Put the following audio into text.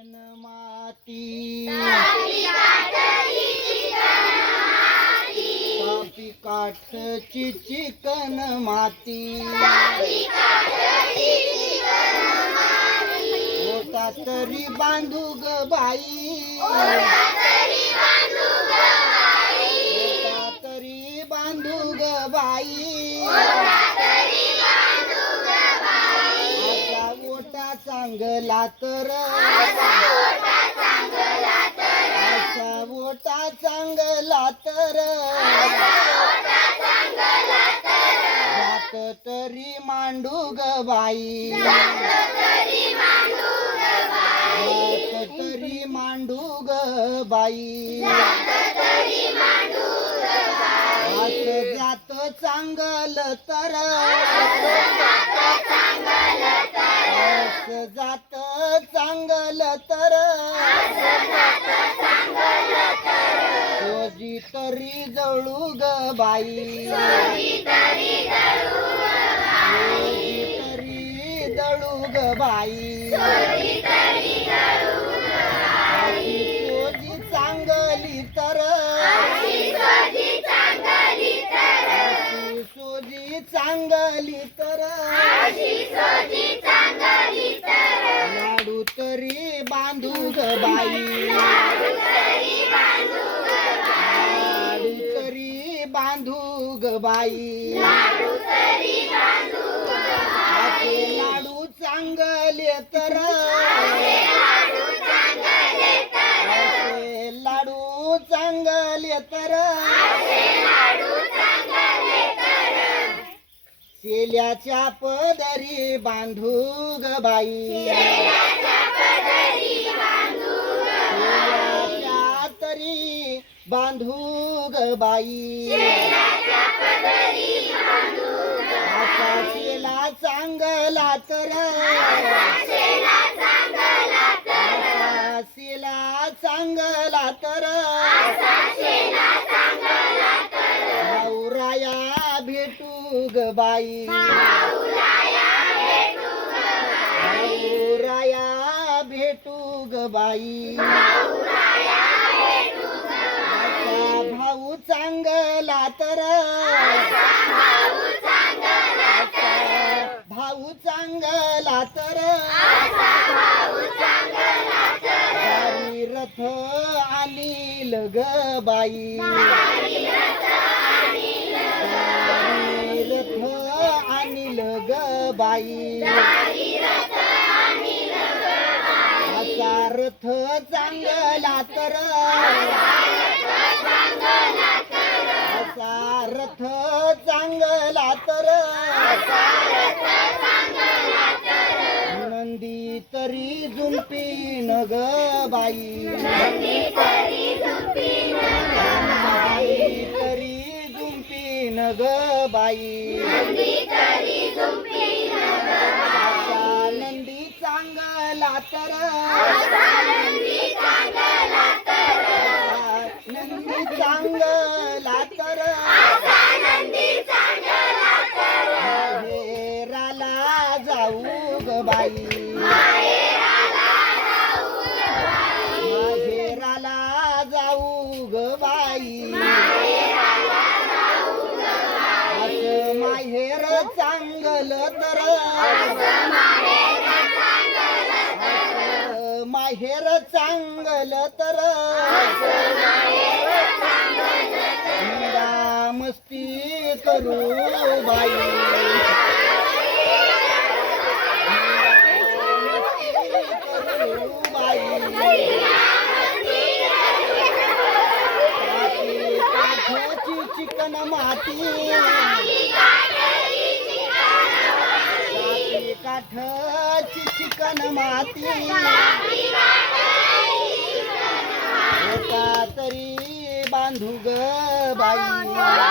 Chicken माती. पापी काठची chicken माती होता तरी बांधू ग बाई. चांगला तर. असा ओटा चांगला तर. जात तरी मांडू ग बाई. जात तरी मांडू ग बाई. जात चांगल तर. जात चांगल तर. सोजी तरी जळू ग बाई. सोजी तरी जळू ग बाई. सोजी चांगली तर. सोजी चांगली तर. बांधू ग बाई लाडू तरी बांधू ग बाई लाडू चांगले तर लाडू चांगले तर शेल्याच्या पदरी बांधू ग बाई तरी बांधू ग बाई. असा शेला चांगला तर. शेला चांगला तर. नवराया भेटू ग बाई. भाऊराया भेटू ग बाई. भाऊ चांगला तर. भाऊ चांगला तर. रथ आली लग बाई. रथ आणील लग बाई. रथ चांगला तर असा रथ चांगला तर नंदी तरी झुंपी न बाई. तरी झुंपी न बाई. नंदी चांगला तर चांगलं तर. माहेर चांगलं तर. मस्ती करू बाई. चिकन माती. काठाची चिकन माती. एका तरी बांधू ग बाई.